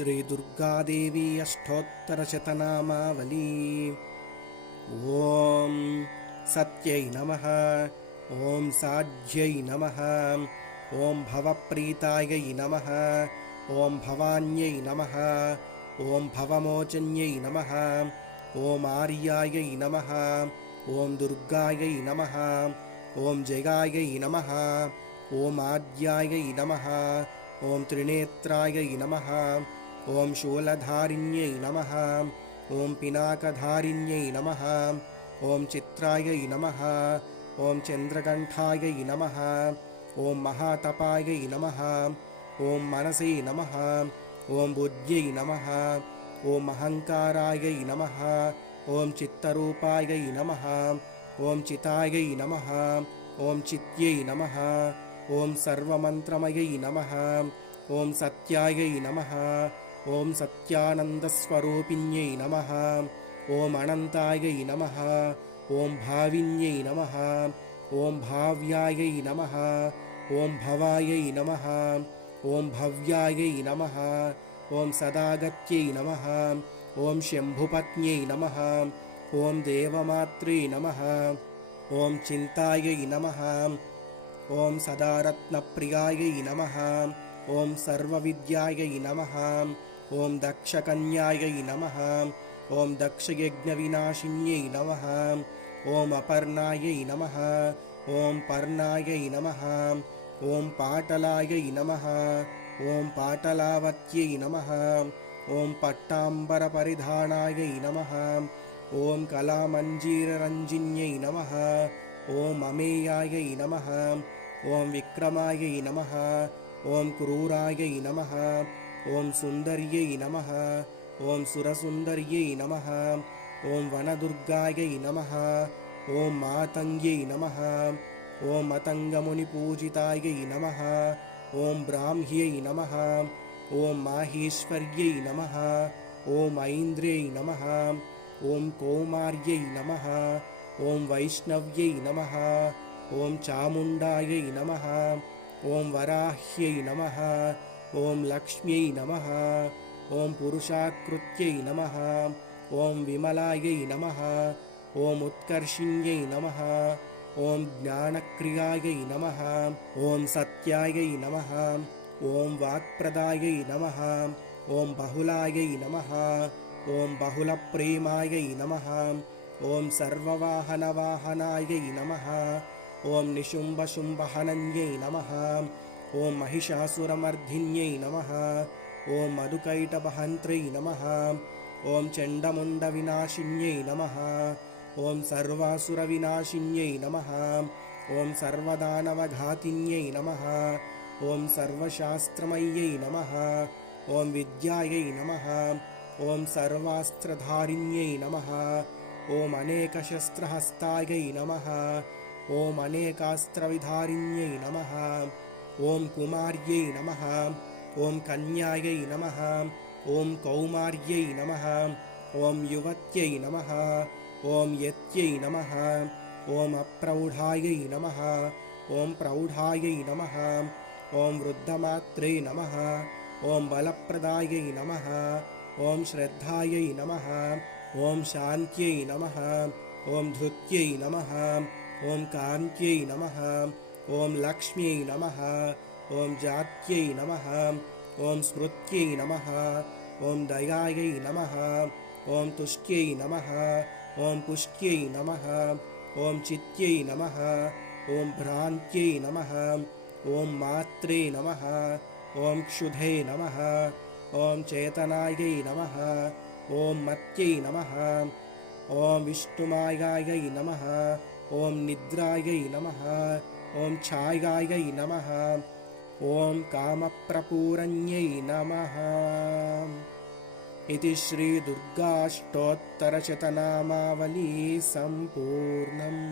श्रीदुर्गादेवी अष्टोत्तरशतनामावली। ॐ सत्यै नमः। ॐ साध्यै नमः। ॐ भवप्रीतायै नमः। ॐ भवान्यै नमः। ॐ भवमोचन्यै नमः। ॐ आर्यायै नमः। ॐ दुर्गायै नमः। ॐ जयायै नमः। ॐ आद्यायै नमः। ॐ त्रिनेत्रायै नमः। ॐ शूलधारिण्यै नमः। ॐ पिनाकधारिण्यै नमः। ॐ चित्रायै नमः। ॐ चन्द्रकण्ठायै नमः। ॐ महातपायै नमः। ॐ मनसे नमः। ॐ बुद्ध्यै नमः। ॐ अहङ्कारायै नमः। ॐ चित्तरूपायै नमः। ॐ चितायै नमः। ॐ चित्यै नमः। ॐ सर्वमन्त्रमयै नमः। ॐ सत्यायै नमः। ॐ सत्यानन्दस्वरूपिण्यै नमः। ॐ अनन्तायै नमः। ॐ भाविन्यै नमः। ॐ भाव्यायै नमः। ॐ भवायै नमः। ॐ भव्यायै नमः। ॐ सदागत्यै नमः। ॐ शम्भुपत्न्यै नमः। ॐ देवमात्रे नमः। ॐ चिन्तायै नमः। ॐ सदारत्नप्रियायै नमः। ॐ सर्वविद्यायै नमः। ॐ दक्षकन्यायै नमः। ॐ दक्षयज्ञविनाशिन्यै नमः। ॐ अपर्णायै नमः। ॐ पर्णायै नमः। ॐ पाटलायै नमः। ॐ पाटलावत्यै नमः। ॐ पट्टाम्बरपरिधानायै नमः। ॐ कलामञ्जीररञ्जिन्यै नमः। ॐ अमेयायै नमः। ॐ विक्रमायै नमः। ॐ क्रूरायै नमः। ॐ सुन्दर्यै नमः। ॐ सुरसुन्दर्यै नमः। ॐ वनदुर्गायै नमः। ॐ मातङ्ग्यै नमः। ॐ मतङ्गमुनिपूजितायै नमः। ॐ ब्राह्म्यै नमः। ॐ माहेश्वर्यै नमः। ॐ ऐन्द्र्यै नमः। ॐ कौमार्यै नमः। ॐ वैष्णव्यै नमः। ॐ चामुण्डायै नमः। ॐ वराह्यै नमः। ॐ लक्ष्म्यै नमः। ॐ पुरुषाकृत्यै नमः। ॐ विमलायै नमः। ॐ उत्कर्षिण्यै नमः। ॐ ज्ञानक्रियायै नमः। ॐ सत्यायै नमः। ॐ वाक्प्रदायै नमः। ॐ बहुलायै नमः। ॐ बहुलप्रेमायै नमः। ॐ सर्ववाहनवाहनायै नमः। ॐ निशुम्भशुम्भहनन्यै नमः। ॐ महिषासुरमर्धिन्यै नमः। ॐ मधुकैटभहन्त्रै नमः। ॐ चण्डमुण्डविनाशिन्यै नमः। ॐ सर्वासुरविनाशिन्यै नमः। ॐ सर्वदानवघातिन्यै नमः। ॐ सर्वशास्त्रमय्यै नमः। ॐ विद्यायै नमः। ॐ सर्वास्त्रधारिण्यै नमः। ॐ अनेकशस्त्रहस्तायै नमः। ॐ अनेकास्त्रविधारिण्यै नमः। ॐ कुमार्यै नमः। ॐ कन्यायै नमः। ॐ कौमार्यै नमः। ॐ युवत्यै नमः। ॐ यत्यै नमः। ॐ अप्रौढायै नमः। ॐ प्रौढायै नमः। ॐ वृद्धमात्रे नमः। ॐ बलप्रदायै नमः। ॐ श्रद्धायै नमः। ॐ शान्त्यै नमः। ॐ धृत्यै नमः। ॐ कान्त्यै नमः। ॐ लक्ष्म्यै नमः। ॐ जात्यै नमः। ॐ स्मृत्यै नमः। ॐ दयायै नमः। ॐ तुष्ट्यै नमः। ॐ पुष्ट्यै नमः। ॐ चित्यै नमः। ॐ भ्रान्त्यै नमः। ॐ मात्रे नमः। ॐ क्षुधे नमः। ॐ चेतनायै नमः। ॐ मत्यै नमः। ॐ विष्णुमायायै नमः। ॐ निद्रायै नमः। ॐ छायायै नमः। ॐ कामप्रपूरण्यै नमः। इति श्रीदुर्गाष्टोत्तरशतनामावली सम्पूर्णम्।